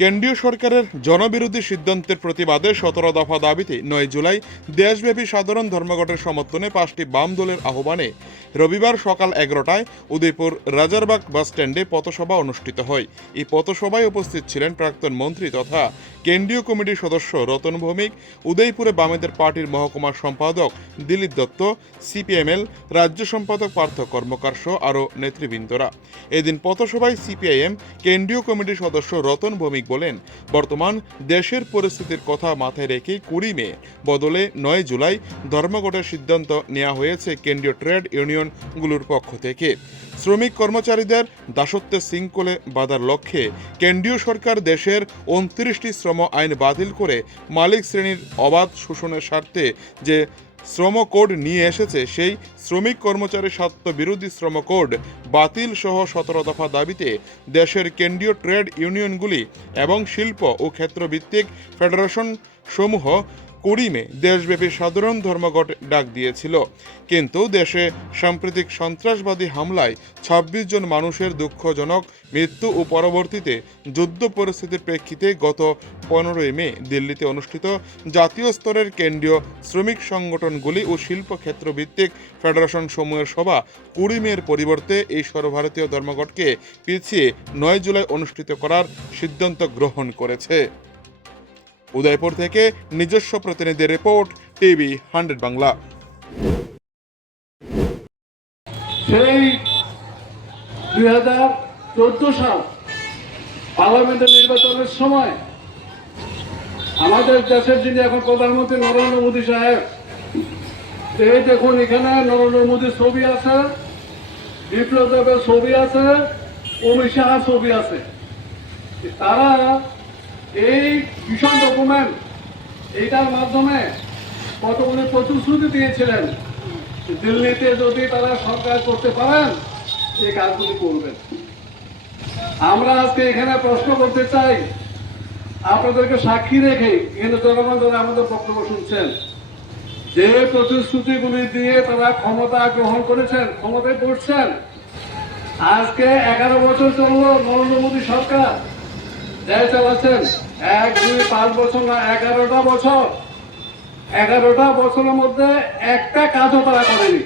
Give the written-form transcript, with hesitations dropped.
কেন্দ্রীয় সরকারের জনবিরোধী সিদ্ধান্তের প্রতিবাদে 17 দফা দাবিতে 9 জুলাই দেশব্যাপী সাধারণ ধর্মঘটের সমর্থনে 5টি বাম দলের আহ্বানে রবিবার সকাল 11টায় উদয়পুর রাজারবাগ বাস স্ট্যান্ডে পথসভা অনুষ্ঠিত হয়। এই পথসভায় উপস্থিত ছিলেন প্রাক্তন মন্ত্রী তথা কেন্দ্রীয় কমিটির সদস্য রতন ভৌমিক, উদয়পুরে বামেদের পার্টির মহকুমা সম্পাদক দিলীপ দত্ত, সিপিএমএল রাজ্য সম্পাদক পার্থ কর্মকার সহ আরও নেতৃবৃন্দরা। এদিন পথসভায় সিপিআইএম কেন্দ্রীয় কমিটির সদস্য রতন ভৌমিক বলেন, বর্তমান দেশের পরিস্থিতির কথা মাথায় রেখে 20 মে বদলে 9 জুলাই ধর্মঘটের সিদ্ধান্ত নেওয়া হয়েছে কেন্দ্রীয় ট্রেড ইউনিয়নগুলোর পক্ষ থেকে। শ্রমিক কর্মচারীদের দাসত্বের শৃঙ্খলে বাধার লক্ষ্যে কেন্দ্রীয় সরকার দেশের 29টি শ্রম আইন বাতিল করে মালিক শ্রেণীর অবাধ শোষণের স্বার্থে যে শ্রম কোড নিয়ে এসেছে, সেই শ্রমিক কর্মচারী স্বার্থ বিরোধী শ্রম কোড বাতিল সহ 17 দফা দাবিতে দেশের কেন্দ্রীয় ট্রেড ইউনিয়নগুলি এবং শিল্প ও ক্ষেত্রভিত্তিক ফেডারেশন সমূহ 20 মে দেশব্যাপী সাধারণ ধর্মঘট ডাক দিয়েছিল। কিন্তু দেশে সাম্প্রতিক সন্ত্রাসবাদী হামলায় 26 জন মানুষের দুঃখজনক মৃত্যু ও পরবর্তীতে যুদ্ধ পরিস্থিতির প্রেক্ষিতে গত 15 মে দিল্লিতে অনুষ্ঠিত জাতীয় স্তরের কেন্দ্রীয় শ্রমিক সংগঠনগুলি ও শিল্প ক্ষেত্র ভিত্তিক ফেডারেশন সমূহের সভা 20 মের পরিবর্তে এই সর্বভারতীয় ধর্মঘটকে পিছিয়ে 9 জুলাই অনুষ্ঠিত করার সিদ্ধান্ত গ্রহণ করেছে। উদয়পুর থেকে নিজস্ব প্রতিনিধি রিপোর্ট, টিভি 100 বাংলা। সেই 2014 সাল পার্লামেন্টের নির্বাচনের সময় আমাদের দেশের যিনি এখন প্রধানমন্ত্রী নরেন্দ্র মোদী সাহেব, এই দেখুন এখানে নরেন্দ্র মোদীর ছবি আছে, বিপ্লব দেবের ছবি আছে, অমিত শাহের ছবি আছে। তারা এই ভীষণ ডকুমেন্ট এইটার মাধ্যমে কতগুলি প্রতিশ্রুতি দিয়েছিলেন, দিল্লিতে যদি তারা সরকার করতে পারেন এই কাজগুলি করবেন। আমরা আজকে এখানে প্রশ্ন করতে চাই, আপনাদেরকে সাক্ষী রেখে এখানে জনগণ যারা আমাদের বক্তব্য শুনছেন, যে প্রতিশ্রুতিগুলি দিয়ে তারা ক্ষমতা গ্রহণ করেছেন, ক্ষমতায় বসছেন, আজকে 11 বছর চললো নরেন্দ্র মোদী সরকার যাই চালাচ্ছেন, 1, 2, 5 বছর না 11টা বছর, 11টা বছরের মধ্যে একটা কাজও তারা করেনি।